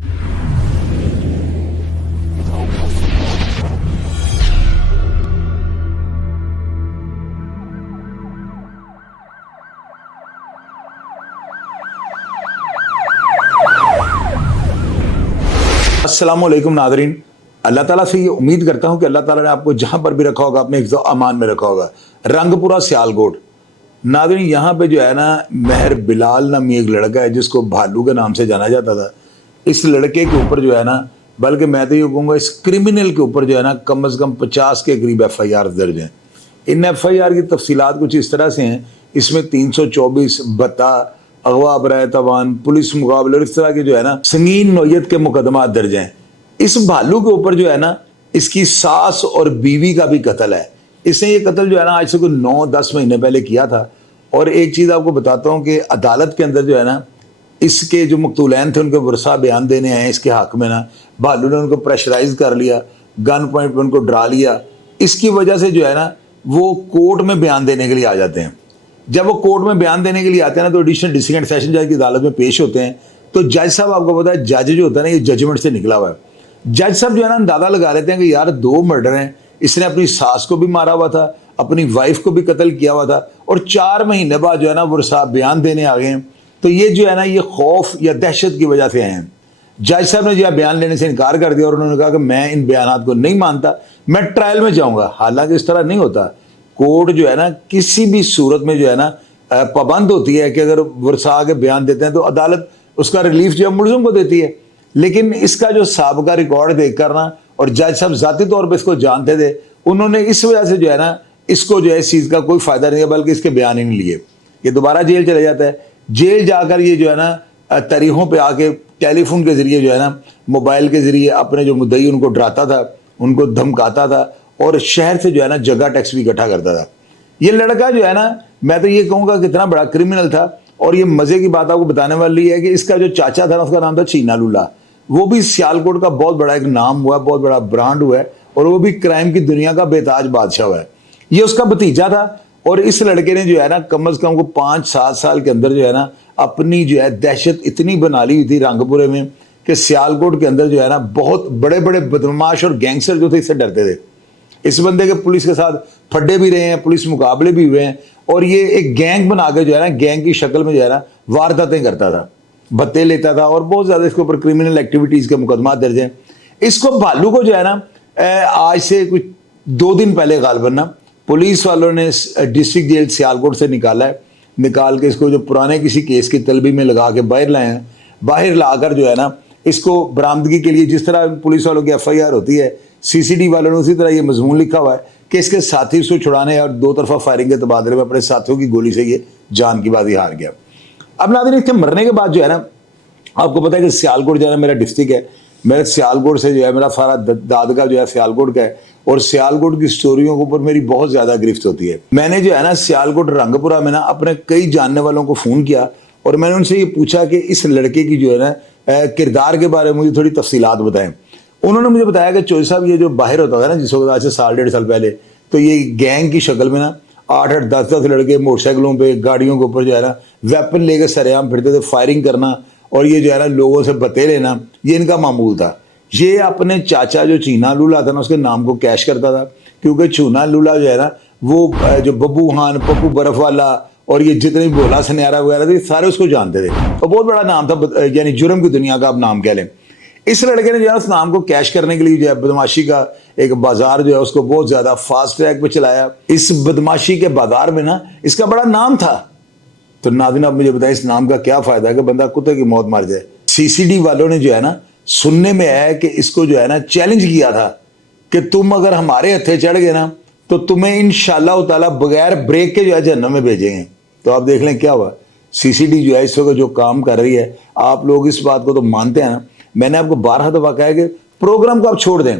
अस्सलाम वालेकुम नादरीन, अल्लाह ताला से ये उम्मीद करता हूँ कि अल्लाह ताला ने आपको जहाँ पर भी रखा होगा अपने हिफ्ज़ अमान में रखा होगा। रंगपुरा सियालकोट नादरीन, यहाँ पे जो है ना महर बिलाल नामी एक लड़का है जिसको भालू के नाम से जाना जाता था। इस लड़के के ऊपर जो है ना, बल्कि मैं तो ये कहूँगा इस क्रिमिनल के ऊपर जो है ना कम अज़ कम 50 के करीब FIR दर्ज हैं। इन FIR की तफसीलात कुछ इस तरह से हैं, इसमें 324 बता, अगवा बराए तवान, पुलिस मुकाबले और इस तरह के जो है ना संगीन नौयत के मुकदमात दर्ज हैं। इस भालू के ऊपर जो है ना इसकी सास और बीवी का भी कत्ल है। इसने ये कत्ल जो है ना आज से कोई 9-10 महीने पहले किया था। और एक चीज़ आपको बताता हूँ कि अदालत के अंदर जो है ना इसके जो मकतूलैन थे उनके वर्सा बयान देने आए इसके हक में ना, भालू ने उनको प्रेशराइज कर लिया, गन पॉइंट पर उनको डरा लिया। इसकी वजह से जो है ना वो कोर्ट में बयान देने के लिए आ जाते हैं। जब वो कोर्ट में बयान देने के लिए आते हैं ना तो एडिशनल डिस्ट्रिक्ट सेशन जज की अदालत में पेश होते हैं। तो जज साहब, आपको पता है जज जो होता है ना ये जजमेंट से निकला हुआ है। जज साहब जो है ना अंदाजा लगा लेते हैं कि यार 2 मर्डर हैं, इसने अपनी सास को भी मारा हुआ था, अपनी वाइफ को भी कत्ल किया हुआ था, और 4 महीने बाद जो है ना वो साहब बयान देने आ गए हैं। तो ये जो है ना ये खौफ या दहशत की वजह से आए हैं। जज साहब ने जो है बयान लेने से इनकार कर दिया और उन्होंने कहा कि मैं इन बयानात को नहीं मानता, मैं ट्रायल में जाऊँगा। हालांकि इस तरह नहीं होता। कोर्ट जो है ना किसी भी सूरत में जो है ना पाबंद होती है कि अगर वर्षा के बयान देते हैं तो अदालत उसका रिलीफ जो है मुलज़िम को देती है। लेकिन इसका जो साबका रिकॉर्ड देख कर ना, और जज साहब ज़ाती तौर पे इसको जानते थे, उन्होंने इस वजह से जो है ना इसको जो है इस चीज़ का कोई फ़ायदा नहीं है, बल्कि इसके बयान ही नहीं लिए। ये दोबारा जेल चले जाता है। जेल जाकर ये जो है ना तारीखों पे आके टेलीफोन के ज़रिए जो है ना मोबाइल के ज़रिए अपने जो मुद्दई उनको डराता था, उनको धमकाता था, और शहर से जो है ना जगह टैक्स भी इकट्ठा करता था। ये लड़का जो है ना मैं तो ये कहूँगा कितना बड़ा क्रिमिनल था। और ये मज़े की बात आपको बताने वाली है कि इसका जो चाचा था ना उसका नाम था चीना लूला। वो भी सियालकोट का बहुत बड़ा एक नाम हुआ है, बहुत बड़ा ब्रांड हुआ है, और वो भी क्राइम की दुनिया का बेताज बादशाह हुआ है। ये उसका भतीजा था। और इस लड़के ने जो है ना कम से कम को 5-7 साल के अंदर जो है ना अपनी जो है दहशत इतनी बना ली हुई थी रंगपुरे में कि सियालकोट के अंदर जो है ना बहुत बड़े बड़े बदमाश और गैंगस्टर जो थे इससे डरते थे। इस बंदे के पुलिस के साथ फड्डे भी रहे हैं, पुलिस मुकाबले भी हुए हैं, और ये एक गैंग बना के जो है ना गैंग की शक्ल में जो है ना वारदातें करता था, भत्ते लेता था, और बहुत ज़्यादा इसके ऊपर क्रिमिनल एक्टिविटीज़ के मुकदमा दर्ज हैं। इसको भालू को जो है ना आज से कुछ 2 दिन पहले गालबन ना पुलिस वालों ने डिस्ट्रिक्ट जेल सियालकोट से निकाला है। निकाल के इसको जो पुराने किसी केस की तलबी में लगा के बाहर लाए हैं। बाहर लाकर जो है ना इसको बरामदगी के लिए, जिस तरह पुलिस वालों की FIR होती है, CCD वालों ने उसी तरह ये मजमून लिखा हुआ है कि इसके साथी उसको छुड़ाने और 2 तरफा फायरिंग के तबादले में अपने साथियों की गोली से ये जान की बाजी हार गया। अब नाज़रीन इसके मरने के बाद जो है ना आपको पता है कि सियालकोट जो है ना मेरा डिस्ट्रिक्ट है। मेरे सियालकोट से जो है मेरा सारा दादगा जो है सियालकोट का है, और सियालकोट की स्टोरियों के ऊपर मेरी बहुत ज़्यादा गिरफ्त होती है। मैंने जो है ना सियालकोट रंगपुरा में ना अपने कई जानने वालों को फ़ोन किया और मैंने उनसे ये पूछा कि इस लड़के की जो है ना किरदार के बारे में मुझे थोड़ी तफसीलात बताएं। उन्होंने मुझे बताया कि चोई साहब ये जो बाहर होता था ना जिस वक्त आज से 1.5 साल पहले, तो ये गैंग की शक्ल में ना 8-8, 10-10 लड़के मोटरसाइकिलों पे, गाड़ियों के ऊपर जो है ना वेपन लेकर सरेआम फिरते थे, फायरिंग करना और ये जो है ना लोगों से बते लेना, ये इनका मामूल था। ये अपने चाचा जो चीना लूला था ना उसके नाम को कैश करता था, क्योंकि चूना लूला जो है ना वो जो बब्बू खान, पप्पू बर्फ वाला और ये जितने भी भोला सन्यारा वगैरह थे सारे उसको जानते थे, और बहुत बड़ा नाम था, यानी जुर्म की दुनिया का आप नाम कह लें। इस लड़के ने जो है उस नाम को कैश करने के लिए जो है बदमाशी का एक बाजार जो है उसको बहुत ज़्यादा फास्ट ट्रैक पे चलाया। इस बदमाशी के बाजार में ना इसका बड़ा नाम था। तो नाज़रीन आप मुझे बताएं इस नाम का क्या फ़ायदा है कि बंदा कुत्ते की मौत मार जाए। CCD वालों ने जो है ना सुनने में आया कि इसको जो है ना चैलेंज किया था कि तुम अगर हमारे हत्थे चढ़ गए ना तो तुम्हें इंशाअल्लाह ताला बगैर ब्रेक के जो है जहन्नम में भेजेंगे। तो आप देख लें क्या हुआ। CCD जो है इस वक्त जो काम कर रही है, आप लोग इस बात को तो मानते हैं ना। मैंने आपको 12 दफ़ा कहा है कि प्रोग्राम को आप छोड़ दें।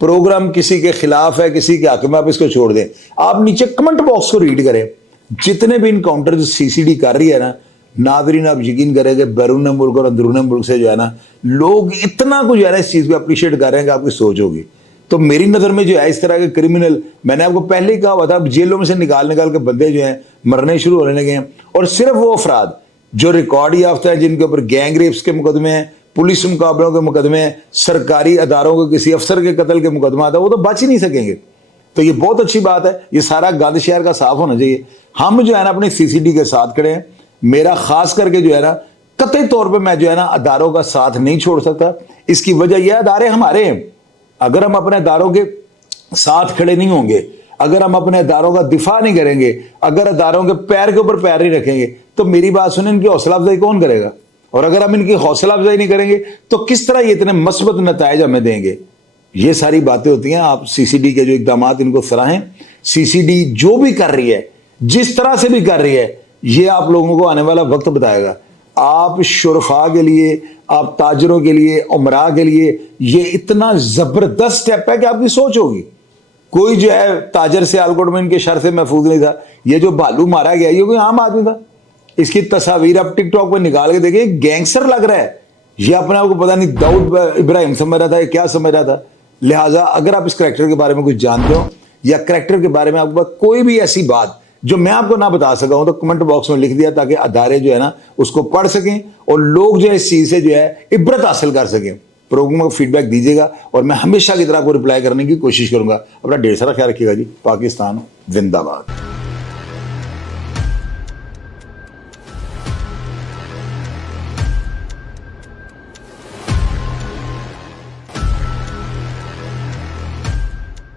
प्रोग्राम किसी के खिलाफ है, किसी के हक में, आप इसको छोड़ दें। आप नीचे कमेंट बॉक्स को रीड करें, जितने भी इनकाउंटर जो CCD कर रही है ना, नादरीन आप यकीन करेंगे बैरून मुल्क और अंदरून मुल्क से जो है ना लोग इतना कुछ जो है ना इस चीज़ को अप्रिशिएट कर रहे हैं कि आपकी सोच होगी। तो मेरी नज़र में जो है इस तरह के क्रिमिनल, मैंने आपको पहले ही कहा हुआ था, जेलों में से निकाल के बंदे जो हैं मरने शुरू होने लगे हैं। और सिर्फ वो अफराद जो रिकॉर्ड याफ्ता है, जिनके ऊपर गैंग रेप्स के मुकदमे हैं, पुलिस मुकाबलों के मुकदमे, सरकारी अदारों को किसी अफसर के कत्ल के मुकदमा आता है, वो तो बच ही नहीं सकेंगे। तो ये बहुत अच्छी बात है, ये सारा गंद शहर का साफ होना चाहिए। हम जो है ना अपनी सीसीडी के साथ खड़े हैं। मेरा खास करके जो है ना कतई तौर पे मैं जो है ना अदारों का साथ नहीं छोड़ सकता। इसकी वजह यह अदारे हमारे हैं। अगर हम अपने अदारों के साथ खड़े नहीं होंगे, अगर हम अपने अदारों का दिफा नहीं करेंगे, अगर अदारों के पैर के ऊपर पैर नहीं रखेंगे, तो मेरी बात सुने, इनकी हौसला अफजाई कौन करेगा? और अगर हम इनकी हौसला अफजाई नहीं करेंगे तो किस तरह ये इतने मस्बत नताइज हमें देंगे? ये सारी बातें होती हैं। आप सीसीडी के जो इकदाम इनको सराहें। सीसीडी जो भी कर रही है, जिस तरह से भी कर रही है, ये आप लोगों को आने वाला वक्त बताएगा। आप शुरफा के लिए, आप ताजरों के लिए, उमरा के लिए ये इतना जबरदस्त स्टेप है कि आपकी सोच होगी। कोई जो है ताजर सियालकोट में इनके शर से महफूज नहीं था। ये जो भालू मारा गया ये कोई आम आदमी था। इसकी तस्वीर आप टिकटॉक पर निकाल के देखिए, गैंगस्टर लग रहा है। ये अपने आप को पता नहीं दाऊद इब्राहिम समझ रहा था, क्या समझ रहा था। लिहाजा अगर आप इस करैक्टर के बारे में कुछ जानते हो या करैक्टर के बारे में आपके पास कोई भी ऐसी बात जो मैं आपको ना बता सका हूं, तो कमेंट बॉक्स में लिख दिया, ताकि अदारे जो है ना उसको पढ़ सकें और लोग जो है इस चीज से जो है इब्रत हासिल कर सकें। प्रोग्राम को फीडबैक दीजिएगा और मैं हमेशा की तरह आपको रिप्लाई करने की कोशिश करूंगा। अपना ढेर सारा ख्याल रखिएगा जी। पाकिस्तान जिंदाबाद।